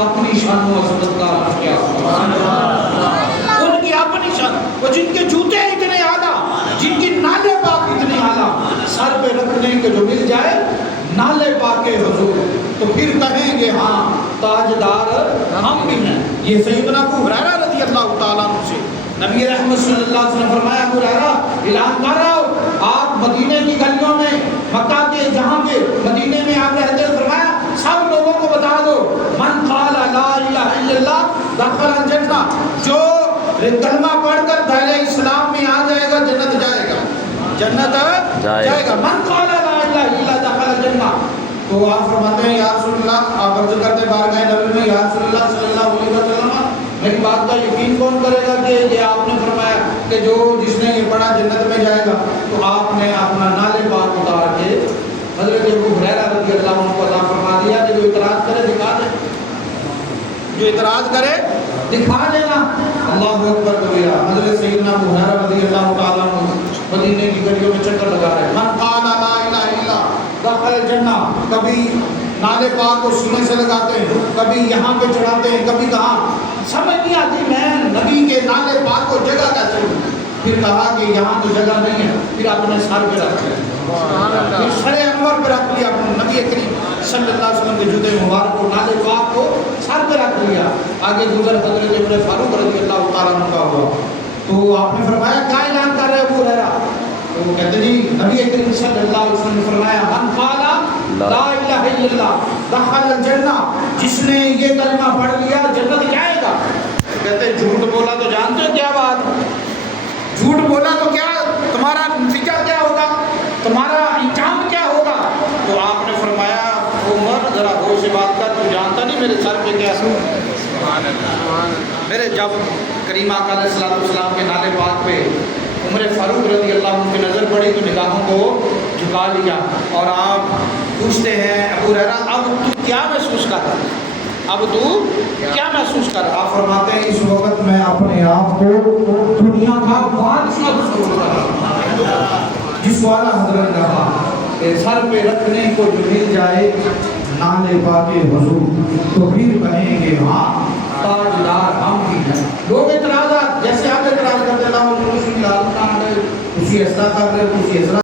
اپنی شان و عظمت کا کیا ان کی اپنی شان، وہ جن کے جوتے اتنے اعلیٰ، جن کی نالے پاک اتنے اعلیٰ، سر پہ رکھنے کے جو مل جائے نالے پاک حضور، تو پھر کہیں گے ہاں تاجدار ہم بھی ہیں۔ یہ سیدنا ابو ہریرہ رضی اللہ تعالیٰ عنہ سے نبی رحمت صلی اللہ علیہ وسلم فرمایا، ابو ہریرہ اعلان کر رہا ہو آپ مدینے کی گلیوں میں، مکہ کے جہاں کے مدینے میں آپ رہتے ہو، فرمایا سب لوگوں کو بتا دو من قال لا الہ الا اللہ دخل الجنہ، جو کلمہ پڑھ کر دائرہ اسلام میں آ جائے گا جنت جائے گا، جنت جائے گا۔ من قال لا الہ الا اللہ دخل الجنہ۔ تو آپ فرماتے ہیں یا رسول اللہ، آپ عرض کرتے بارگاہ نبی میں، یا رسول اللہ صلی اللہ علیہ وسلم میری بات کا یقین کون کرے گا کہ یہ آپ نے فرمایا کہ جو جس نے یہ پڑھا جنت میں جائے گا؟ تو آپ نے اپنا نالے پاک اتار کے حضرت ابو ہریرہ رضی اللہ عنہ کو عطا فرما دیا کہ جو اعتراض کرے دکھا دے، جو اعتراض کرے دکھا دینا۔ اللہ اکبر کبیرہ۔ حضرت سیدنا ابو ہریرہ رضی اللہ تعالیٰ عنہ مدینے کی گلیوں میں چکر لگا رہے ہیں، من قال لا الہ الا دخل الجنہ، کبھی نالے پاک کو سینے سے لگاتے ہیں، کبھی یہاں پہ چڑھاتے ہیں، کبھی کہاں، سمجھ نہیں آتی میں نبی کے نالے پاک کو جگہ کیسے دوں؟ پھر کہا کہ یہاں تو جگہ نہیں ہے، پھر اپنے سر پہ رکھ لیا، پھر سر انور پہ رکھ لیا، نبی کریم صلی اللہ علیہ وسلم کے جوتے مبارک کو نالے پاک کو سر پہ رکھ لیا۔ آگے گزر حضرت عمر فاروق رضی اللہ تعالیٰ عنہ کا ہوا، تو آپ نے فرمایا کیا اعلان کر رہے ابو ہریرہ؟ تو وہ کہتے جی نبی کریم صلی اللہ علیہ وسلم نے فرمایا من قال لا الہ الا اللہ دخل الجنہ، جس نے یہ کلمہ پڑھ لیا جنت جائے گا۔ کہتے جھوٹ بولا تو جانتے ہو کیا بات، جھوٹ بولا تو کیا تمہارا نتیجہ کیا ہوگا، تمہارا انجام کیا ہوگا؟ تو آپ نے فرمایا عمر ذرا ہوش سے بات کر، تو جانتا نہیں میرے سر پہ کیا میرے جب کریم آقا علیہ السلام کے نالے پاک پہ عمر فاروق رضی اللہ عنہ کی نظر پڑی تو نگاہوں کو جھکا لیا، اور آپ پوچھتے ہیں ابو ہریرہ اب تو کیا محسوس کر رہا، اب تو کیا محسوس کر رہا؟ آپ فرماتے ہیں اس وقت میں اپنے آپ کو دنیا کا بادشاہ تصور کر رہا ہوں، جس والا حضرت کہا کہ سر پہ رکھنے کو جو مل جائے نالے پاک حضور، تو پھر کہیں گے ہاں تاجدار ہم بھی ہیں۔ لوگ اعتراضات جیسے آپ اعتراض کرتے اللہ اسی اسرا کر رہے، اسی اسرا